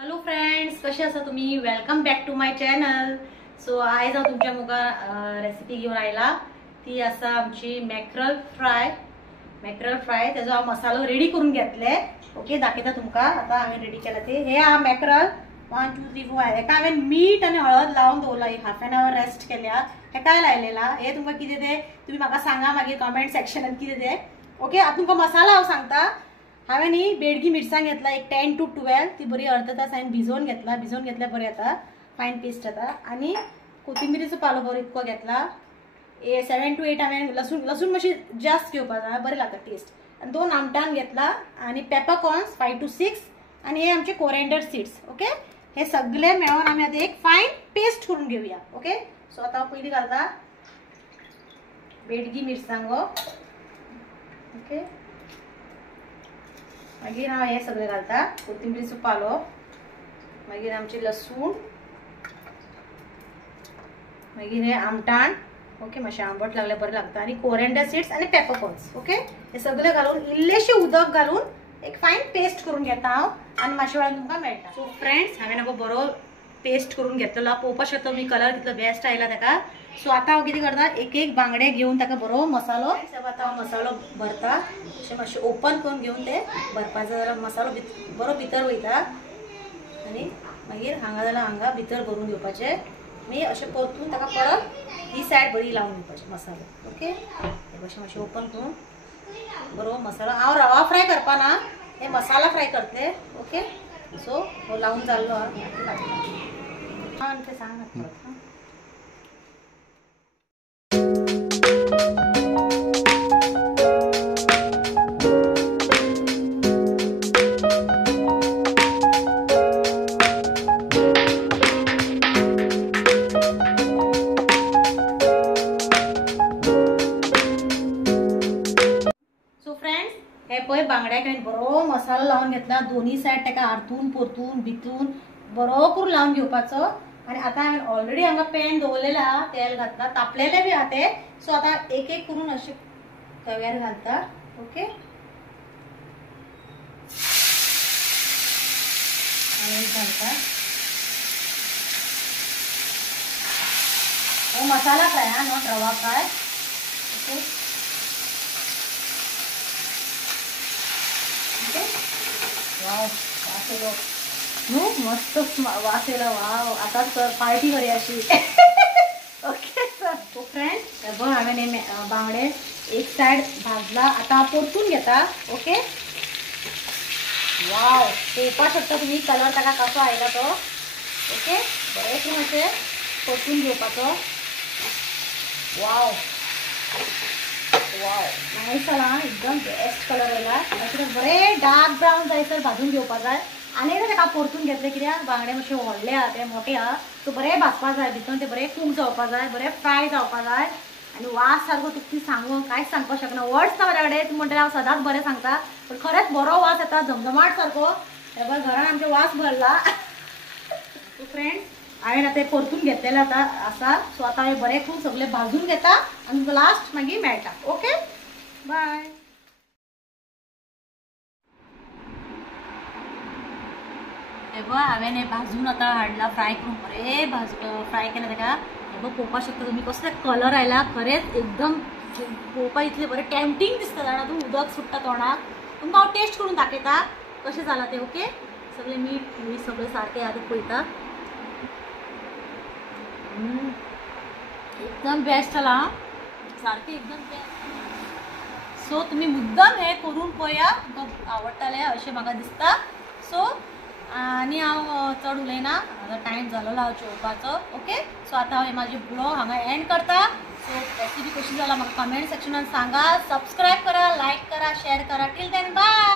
Hello friends, कसे आसा तुम्ही? Welcome back to my channel. So आयज हांव तुमच्या मुखार रेसिपी घेऊन आयला. ती आसा आमची मॅक्रल फ्राय. तेजो हांव मसालो रेडी करून घेतले. ओके, दाखयता तुमकां. आता हांवें रेडी केला ते. हे हा मॅक्रल 1 2 3 4. हेका हांवें मीठ आनी हळद लावन दवरला. एक हाफ एन आवर रेस्ट केल्या. हे काय लायलेला हे तुमकां कितें ते तुम्ही म्हाका सांगा मागीर कमेंट सेक्शनात कितें ते. ओके, आता तुमकां मसाला हांव सांगता. हांवें न्ही बेडगी मिरसांग घेतला एक 10 to 12. ती बरी अर्ध तास हांवें भिजोवन घेतल्या बरी आता फायन पेस्ट आता. आणि कोथिंबिरीचो पालो बरो इतको घेतला. 7 to 8 हांवें लसूण मातशी जास्त घेवपाक जाय, बरें लागता टेस्ट. आणि 2 आमटान घेतला आणि पेपरकॉर्न्स 5 to 6. आणि हे आमचे कोरिएंडर सीड्स. ओके, हे सगळे मेळून आम्ही आता एक फायन पेस्ट करून घेऊया. ओके, सो आता पयलीं घालता बेडगी मिरसांगो. ओके, मागीर हांव हे सगळे घालता कोथिंबीरीचो पालो, मागीर आमचे लसूण, मागीर हे आमटाण. ओके, मातशें आंबट लागले बरें लागता. आणि कोरिएंडर सीड्स आणि पेपरकॉर्न्स. ओके, हे सगळे घालून इल्लेशे उदक घालून एक फायन पेस्ट करून घेता हांव. आणि मातशे वेळान तुमकां मेळटा. सो फ्रेंड्स, हांवें नको बरो पेस्ट करून घेतलेलो. पळोवपाक शकता तुम्ही कलर कितलो बेस्ट आयला ताका. सो आता हांव कितें करता, एक एक बांगडे घेवन ताका बरो मसालो. आता हांव मसालो भरता. अशें मातशें ओपन करून घेवन ते भरपाक जाय. मसालो बरो भितर वयता. आनी मागीर हांगा जाल्यार हांगा भितर भरून घेवपाचें. मागीर अशें परतून ताका परत ही सायड बरी लावन घेवपाची मसालो. ओके, हे भशेन मातशें ओपन करून बरो मसालो. हांव रवा फ्राय करपाना, हे मसाला फ्राय करतले. ओके, सो हो लावून जाल्लो ते सांग ना. हे पळय बांगड्याक हांवें बरो मसालो लावन घेतला. दोन्ही सायड ताका आरतून परतून भितून बरो करून लावन घेवपाचो. आणि आता हांवें ऑलरेडी हांगा पॅन दवरलेला आहा, तेल घातला, तापलेले बी आहा ते. सो आता एक एक करून अशें तव्यार घालता. ओके, घालता. हो मसाला फ्राय हा, नॉट रवा फ्राय. ओके, वाव, वास येलो न्हू, मस्त वास येला. वाव, आता पार्टी करूया अशी. ओके सो फ्रेंड्स, हे बघ हांवें हे बांगडे एक सायड भाजला. आता परतून घेता. ओके, वाव, पळोवपाक शकता तुम्ही कलर ताका कसो आयला तो. ओके, बरें करून अशें परतून घेवपाचो. वाव वाव, नायस आला, एकदम बेस्ट कलर आयला. अशें बरें डार्क ब्रावन जायसर भाजून घेवपाक जाय. आनी ताका परतून घेतले कित्याक बांगडे मातशे व्हडले आहा, ते मोठे आहा. सो बरें भाजपाक जाय, भितर ते बरें कूक जावपाक जाय, बरें फ्राय जावपाक जाय. आनी वास सारको तुका सांगू कांयच सांगपाक शकना. वर्ड्स ना म्हाज्या कडेन. तूं म्हणटा हांव सदांच बरें सांगता, पण खरेंच बरो वास येता, धमधमाट सारको. हे पळय घरान आमचे वास भरला. सो फ्रेंड्स, हांवें आतां परतून घेतलेले आसा. सो आतां हांवें बरें करून सगळे भाजून घेता आनी लास्ट मागीर मेळटा. Okay, bye. हे बघ हांवें हे भाजून आतां हाडला, फ्राय करून बरें फ्राय केला ताका. हे बघ पळोवपाक शकता तुमी कसलो कलर आयला. खरेंच एकदम पळोवपाक इतलें बरें टेम्पटींग दिसता जाणा तूं. उदक सुट्टा तोंडाक. तुमकां हांव टेस्ट करून दाखयता कशें जालां तें. ओके, सगळें मीठ सगळें सारकें आतां पळयता. एकदम बेस्ट जाला सारकें, एकदम बेस्ट. सो तुम्ही मुद्दाम हे करून पळया, तुमकां आवडटलें अशें म्हाका दिसता. सो आनी हांव चड उलयना, आतां टायम जालोलो हांव जेवपाचो. ओके, सो आतां हांव म्हाजे ब्लॉग हांगा एंड करता. सो रेसिपी कशी जाला म्हाका कमेंट सेक्शनान सांगा. सबस्क्रायब करा, लायक करा, शेअर करा. Till then bye.